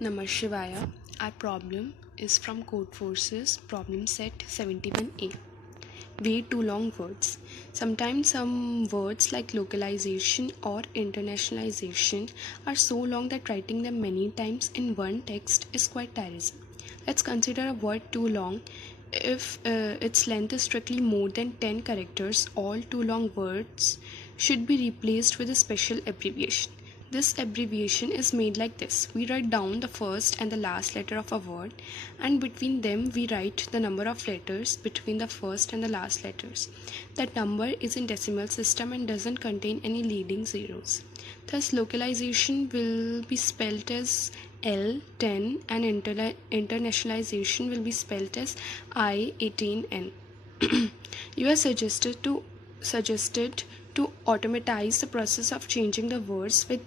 Namah Shivaya. Our problem is from Codeforces problem set 71A. Way too long words. Sometimes some words like localization or internationalization are so long that writing them many times in one text is quite tiresome. Let's consider a word too long. If its length is strictly more than 10 characters, all too long words should be replaced with a special abbreviation. This abbreviation is made like this. We write down the first and the last letter of a word, and between them we write the number of letters between the first and the last letters. That number is in decimal system and doesn't contain any leading zeros. Thus localization will be spelled as L10 and internationalization will be spelled as I18N. You are suggested to automatize the process of changing the words with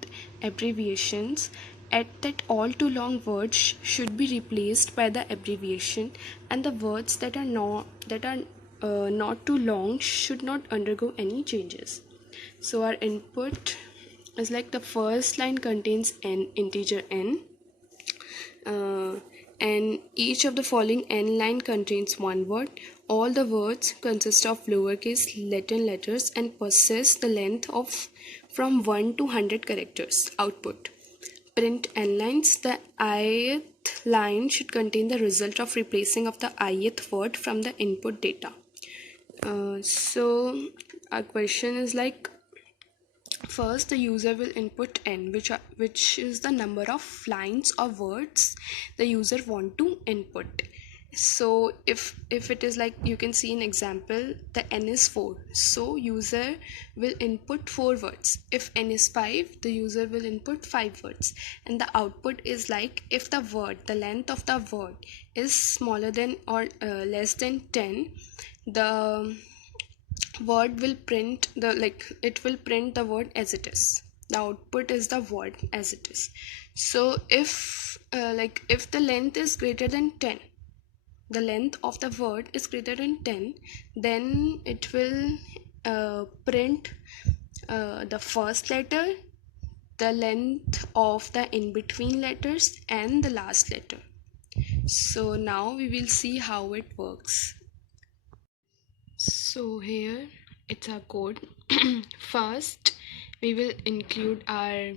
abbreviations. At that all too long words should be replaced by the abbreviation, and the words that are not too long should not undergo any changes. So our input is like the first line contains an integer n, and each of the following n line contains one word. All the words consist of lowercase Latin letters and possess the length of from 1 to 100 characters. Output. Print n lines. The ith line should contain the result of replacing of the ith word from the input data. So our question is like, first, the user will input n, which is the number of lines or words the user want to input. So if it is like, you can see an example, the n is 4, so user will input 4 words. If n is 5, the user will input 5 words. And the output is like, if the length of the word is smaller than or less than 10, the word will print it will print the word as it is. The output is the word as it is. So if the length is greater than 10, the length of the word is greater than 10, then it will print the first letter, the length of the in between letters, and the last letter. So now we will see how it works. So here it's our code. First we will include our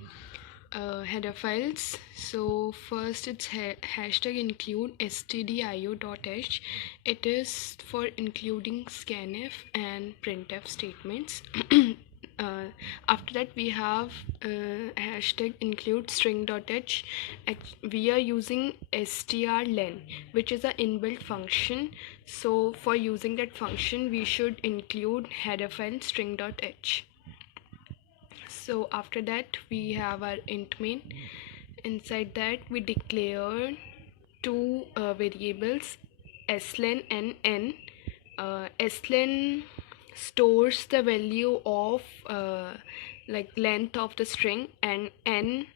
header files. So first it's hashtag include stdio.h. it is for including scanf and printf statements. After that we have hashtag include string.h. We are using strlen, which is an inbuilt function. So for using that function we should include header file string.h. So after that we have our int main. Inside that we declare two variables, slen and n. Slen stores the value of length of the string, and n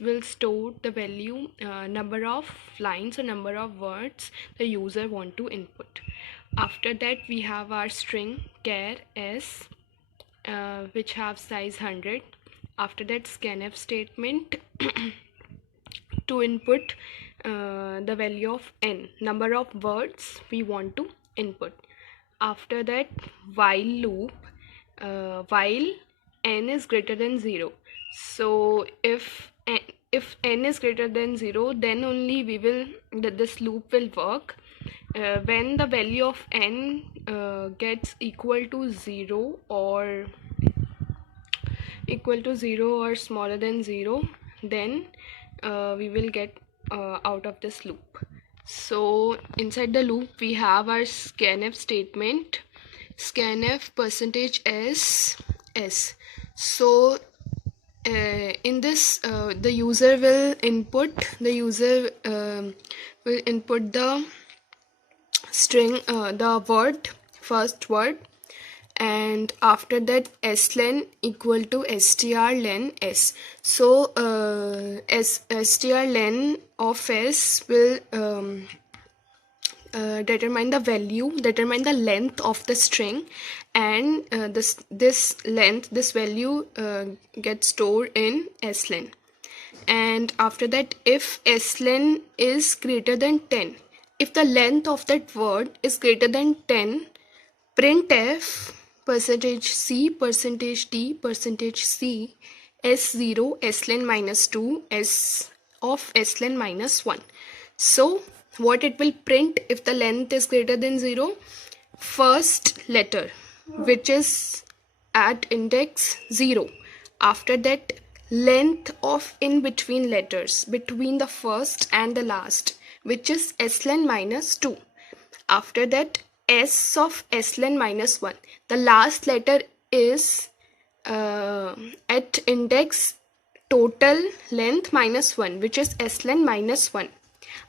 will store the value number of lines or number of words the user want to input. After that we have our string char s, which have size 100. After that scanf statement to input the value of n, number of words we want to input. After that while loop, while n is greater than 0. So if n is greater than 0, then only this loop will work. When the value of n gets equal to 0 or smaller than 0, then we will get out of this loop. So inside the loop we have our scanf statement, scanf %s. So in this the user will input the string, the first word, and after that slen equal to strlen s. So strlen of s will determine the length of the string, and this value gets stored in slen. And after that, if slen is greater than 10, if the length of that word is greater than 10, printf %c %d %c s0 slen minus 2 s of slen minus 1. So what it will print if the length is greater than 0? First letter, which is at index 0. After that, length of in between letters between the first and the last, which is slen minus 2. After that, s of slen minus 1. The last letter is at index total length minus 1, which is slen minus 1.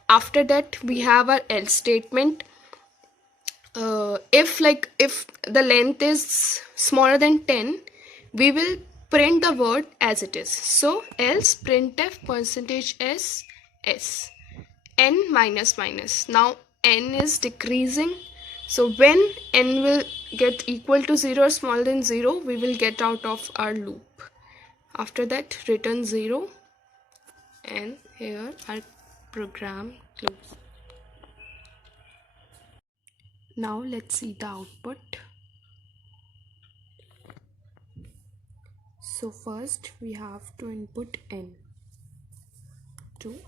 After that, we have our else statement. If the length is smaller than 10, we will print the word as it is. So else printf %s s n minus minus. Now n is decreasing, so when n will get equal to 0 or smaller than 0, we will get out of our loop. After that, return 0, and here our program closes. Now let's see the output. So first we have to input n, 2.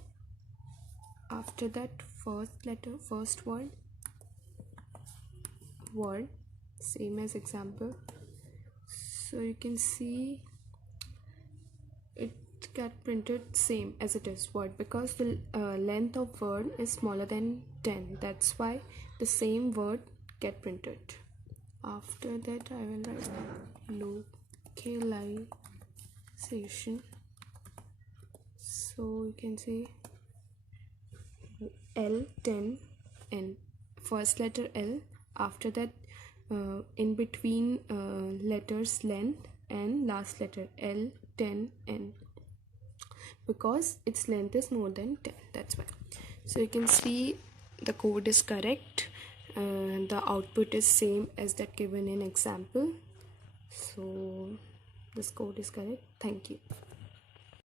After that, first letter, first word, same as example. So you can see it get printed same as it is word, because the length of word is smaller than 10. That's why the same word get printed. After that, I will write localization. So you can say L10 n, first letter L. After that, in between letters length and last letter L10 n, because its length is more than 10. That's why. So you can see the code is correct. The output is same as that given in example. So this code is correct. Thank you.